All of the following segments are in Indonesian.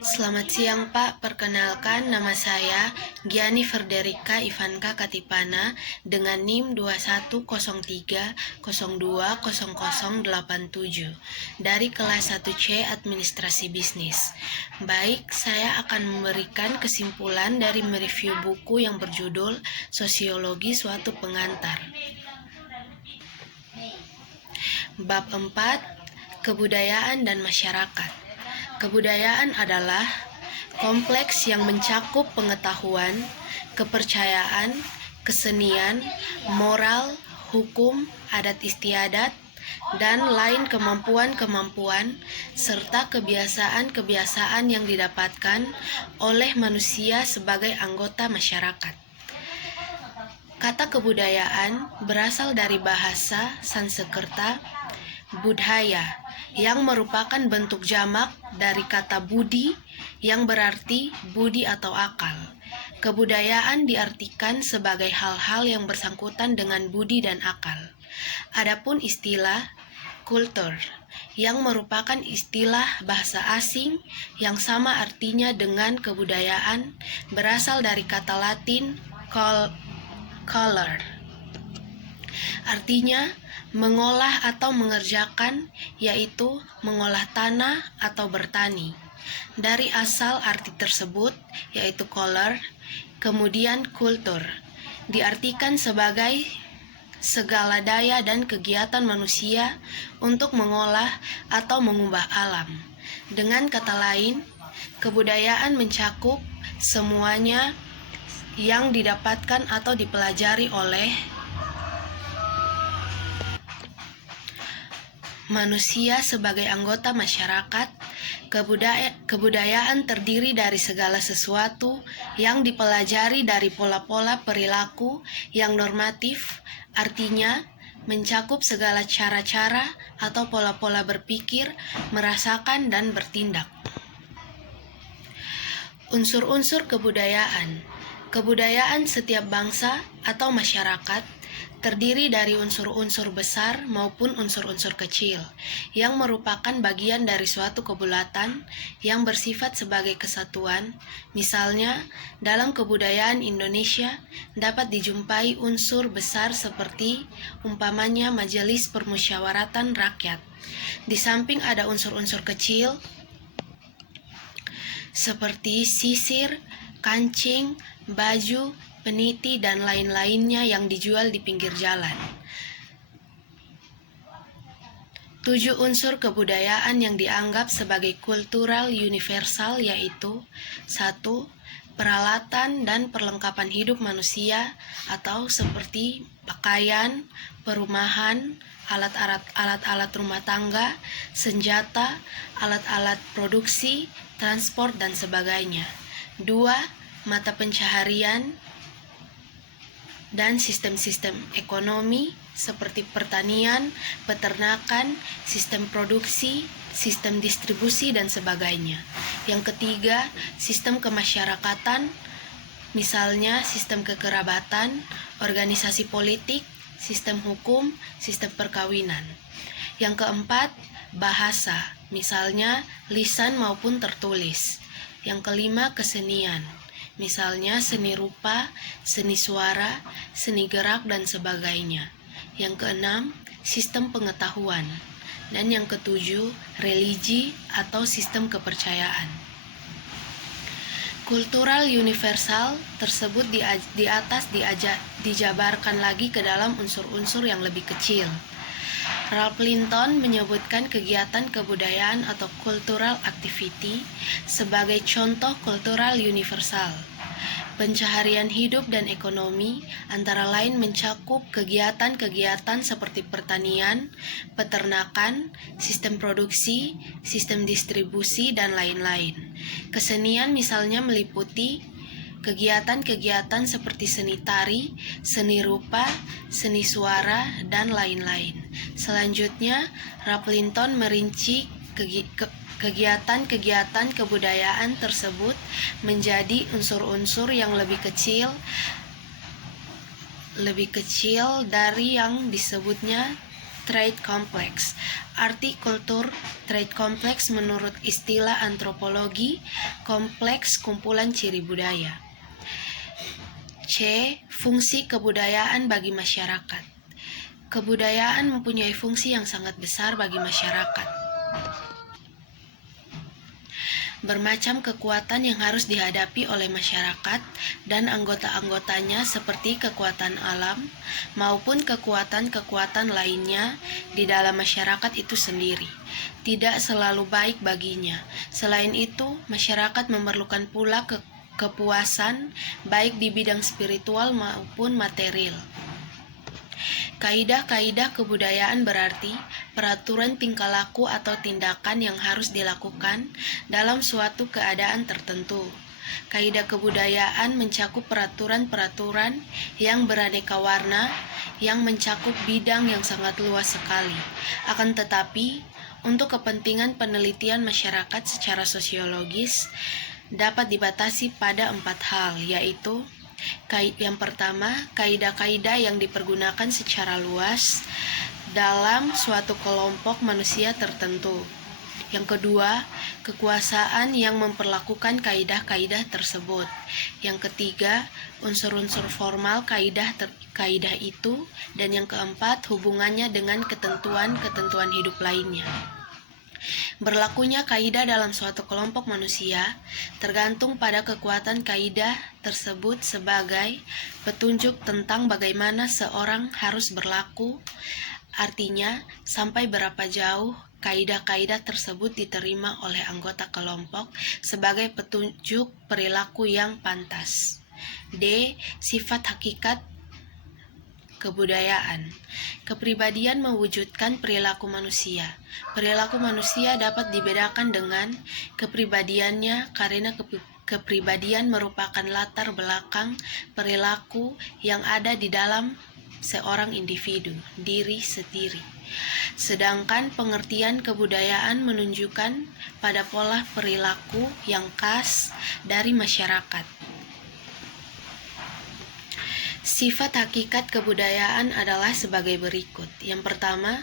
Selamat siang Pak, perkenalkan nama saya Giani Ferderica Ivanka Katipana dengan NIM 2103020087 dari kelas 1C Administrasi Bisnis. Baik, saya akan memberikan kesimpulan dari mereview buku yang berjudul Sosiologi Suatu Pengantar. Bab 4, Kebudayaan dan Masyarakat. Kebudayaan adalah kompleks yang mencakup pengetahuan, kepercayaan, kesenian, moral, hukum, adat istiadat, dan lain kemampuan-kemampuan serta kebiasaan-kebiasaan yang didapatkan oleh manusia sebagai anggota masyarakat. Kata kebudayaan berasal dari bahasa Sanskerta budhaya, yang merupakan bentuk jamak dari kata budi yang berarti budi atau akal. Kebudayaan diartikan sebagai hal-hal yang bersangkutan dengan budi dan akal. Adapun istilah kultur yang merupakan istilah bahasa asing yang sama artinya dengan kebudayaan berasal dari kata Latin color. Artinya mengolah atau mengerjakan, yaitu mengolah tanah atau bertani. Dari asal arti tersebut, yaitu color, kemudian kultur, diartikan sebagai segala daya dan kegiatan manusia untuk mengolah atau mengubah alam. Dengan kata lain, kebudayaan mencakup semuanya yang didapatkan atau dipelajari oleh manusia sebagai anggota masyarakat. Kebudayaan terdiri dari segala sesuatu yang dipelajari dari pola-pola perilaku yang normatif, artinya mencakup segala cara-cara atau pola-pola berpikir, merasakan, dan bertindak. Unsur-unsur kebudayaan. Kebudayaan setiap bangsa atau masyarakat terdiri dari unsur-unsur besar maupun unsur-unsur kecil yang merupakan bagian dari suatu kebulatan yang bersifat sebagai kesatuan. Misalnya, dalam kebudayaan Indonesia dapat dijumpai unsur besar seperti umpamanya Majelis Permusyawaratan Rakyat. Di samping ada unsur-unsur kecil seperti sisir, kancing, baju, peniti, dan lain-lainnya yang dijual di pinggir jalan. 7 unsur kebudayaan yang dianggap sebagai kultural universal yaitu 1. Peralatan dan perlengkapan hidup manusia atau seperti pakaian, perumahan, alat-alat rumah tangga, senjata, alat-alat produksi, transport, dan sebagainya. 2. Mata pencaharian dan sistem-sistem ekonomi seperti pertanian, peternakan, sistem produksi, sistem distribusi, dan sebagainya. Yang ketiga, sistem kemasyarakatan, misalnya sistem kekerabatan, organisasi politik, sistem hukum, sistem perkawinan. Yang keempat, bahasa, misalnya lisan maupun tertulis. Yang kelima, kesenian, misalnya seni rupa, seni suara, seni gerak, dan sebagainya. Yang keenam, sistem pengetahuan. Dan yang ketujuh, religi atau sistem kepercayaan. Kultural universal tersebut di atas dijabarkan lagi ke dalam unsur-unsur yang lebih kecil. Ralph Linton menyebutkan kegiatan kebudayaan atau cultural activity sebagai contoh kultural universal. Pencaharian hidup dan ekonomi antara lain mencakup kegiatan-kegiatan seperti pertanian, peternakan, sistem produksi, sistem distribusi, dan lain-lain. Kesenian misalnya meliputi kegiatan-kegiatan seperti seni tari, seni rupa, seni suara, dan lain-lain. Selanjutnya, Ralph Linton merinci kegiatan-kegiatan kebudayaan tersebut menjadi unsur-unsur yang lebih kecil dari yang disebutnya trait kompleks. Arti kultur trait kompleks menurut istilah antropologi, kompleks kumpulan ciri budaya. C. Fungsi kebudayaan bagi masyarakat. Kebudayaan mempunyai fungsi yang sangat besar bagi masyarakat. Bermacam kekuatan yang harus dihadapi oleh masyarakat dan anggota-anggotanya seperti kekuatan alam maupun kekuatan-kekuatan lainnya di dalam masyarakat itu sendiri. Tidak selalu baik baginya. Selain itu, masyarakat memerlukan pula kepuasan baik di bidang spiritual maupun material. Kaidah-kaidah kebudayaan berarti peraturan tingkah laku atau tindakan yang harus dilakukan dalam suatu keadaan tertentu. Kaidah kebudayaan mencakup peraturan-peraturan yang beraneka warna yang mencakup bidang yang sangat luas sekali. Akan tetapi, untuk kepentingan penelitian masyarakat secara sosiologis dapat dibatasi pada 4 hal, yaitu yang pertama, kaidah-kaidah yang dipergunakan secara luas dalam suatu kelompok manusia tertentu. Yang kedua, kekuasaan yang memperlakukan kaidah-kaidah tersebut. Yang ketiga, unsur-unsur formal kaidah itu. Dan yang keempat, hubungannya dengan ketentuan-ketentuan hidup lainnya. Berlakunya kaidah dalam suatu kelompok manusia tergantung pada kekuatan kaidah tersebut sebagai petunjuk tentang bagaimana seorang harus berlaku. Artinya, sampai berapa jauh kaidah-kaidah tersebut diterima oleh anggota kelompok sebagai petunjuk perilaku yang pantas. D. Sifat hakikat kebudayaan. Kepribadian mewujudkan perilaku manusia. Perilaku manusia dapat dibedakan dengan kepribadiannya karena kepribadian merupakan latar belakang perilaku yang ada di dalam seorang individu, diri sendiri. Sedangkan pengertian kebudayaan menunjukkan pada pola perilaku yang khas dari masyarakat. Sifat hakikat kebudayaan adalah sebagai berikut. Yang pertama,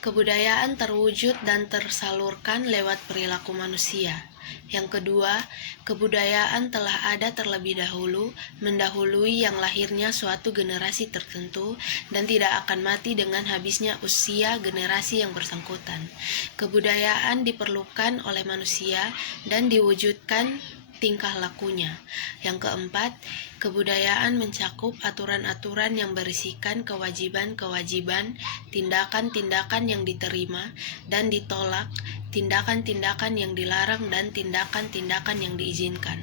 kebudayaan terwujud dan tersalurkan lewat perilaku manusia. Yang kedua, kebudayaan telah ada terlebih dahulu, mendahului yang lahirnya suatu generasi tertentu dan tidak akan mati dengan habisnya usia generasi yang bersangkutan. Kebudayaan diperlukan oleh manusia dan diwujudkan tingkah lakunya. Yang keempat, kebudayaan mencakup aturan-aturan yang berisikan kewajiban-kewajiban, tindakan-tindakan yang diterima dan ditolak, tindakan-tindakan yang dilarang dan tindakan-tindakan yang diizinkan.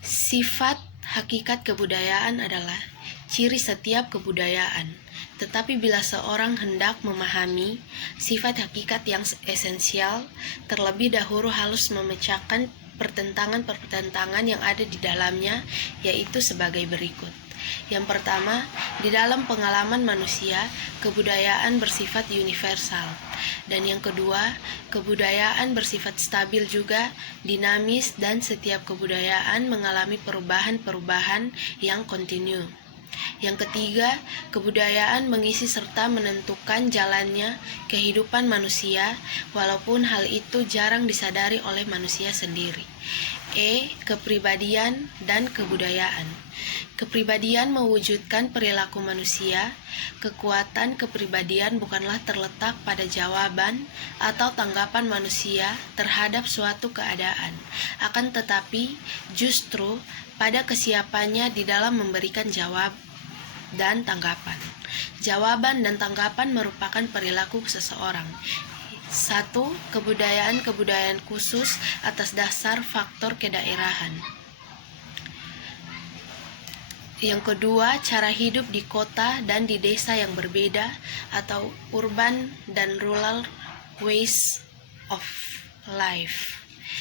Sifat hakikat kebudayaan adalah ciri setiap kebudayaan. Tetapi bila seorang hendak memahami sifat hakikat yang esensial, terlebih dahulu harus memecahkan pertentangan-pertentangan yang ada di dalamnya, yaitu sebagai berikut. Yang pertama, di dalam pengalaman manusia, kebudayaan bersifat universal. Dan yang kedua, kebudayaan bersifat stabil juga, dinamis, dan setiap kebudayaan mengalami perubahan-perubahan yang kontinu. Yang ketiga, kebudayaan mengisi serta menentukan jalannya kehidupan manusia, walaupun hal itu jarang disadari oleh manusia sendiri. E. Kepribadian dan kebudayaan. Kepribadian mewujudkan perilaku manusia. Kekuatan kepribadian bukanlah terletak pada jawaban atau tanggapan manusia terhadap suatu keadaan, akan tetapi justru pada kesiapannya di dalam memberikan jawab dan tanggapan. Jawaban dan tanggapan merupakan perilaku seseorang. 1. Kebudayaan-kebudayaan khusus atas dasar faktor kedaerahan. Yang kedua, cara hidup di kota dan di desa yang berbeda atau urban dan rural ways of life.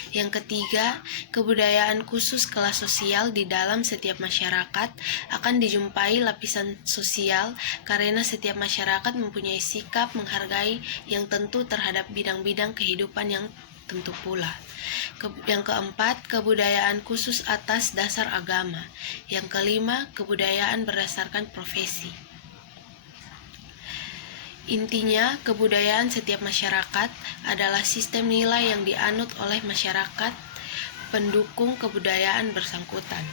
Yang ketiga, kebudayaan khusus kelas sosial di dalam setiap masyarakat akan dijumpai lapisan sosial karena setiap masyarakat mempunyai sikap menghargai yang tentu terhadap bidang-bidang kehidupan yang tentu pula. Yang keempat, kebudayaan khusus atas dasar agama. Yang kelima, kebudayaan berdasarkan profesi. Intinya, kebudayaan setiap masyarakat adalah sistem nilai yang dianut oleh masyarakat pendukung kebudayaan bersangkutan.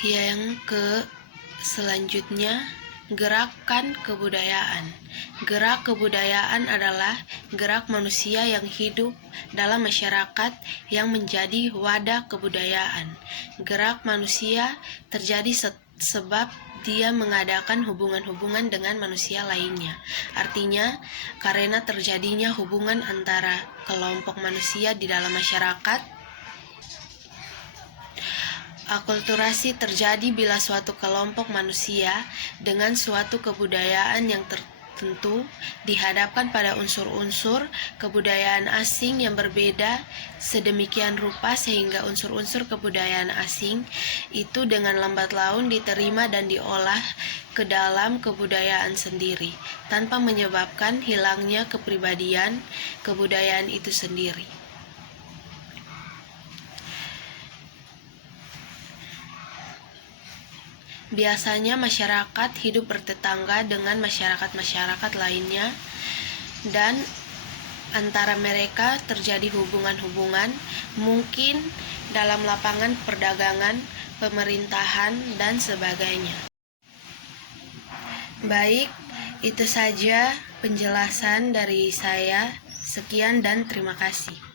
Yang selanjutnya, gerakan kebudayaan. Gerak kebudayaan adalah gerak manusia yang hidup dalam masyarakat yang menjadi wadah kebudayaan. Gerak manusia terjadi sebab dia mengadakan hubungan-hubungan dengan manusia lainnya. Artinya, karena terjadinya hubungan antara kelompok manusia di dalam masyarakat. Akulturasi terjadi bila suatu kelompok manusia dengan suatu kebudayaan yang tertentu dihadapkan pada unsur-unsur kebudayaan asing yang berbeda sedemikian rupa sehingga unsur-unsur kebudayaan asing itu dengan lambat laun diterima dan diolah ke dalam kebudayaan sendiri tanpa menyebabkan hilangnya kepribadian kebudayaan itu sendiri. Biasanya masyarakat hidup bertetangga dengan masyarakat-masyarakat lainnya dan antara mereka terjadi hubungan-hubungan mungkin dalam lapangan perdagangan, pemerintahan, dan sebagainya. Baik, itu saja penjelasan dari saya. Sekian dan terima kasih.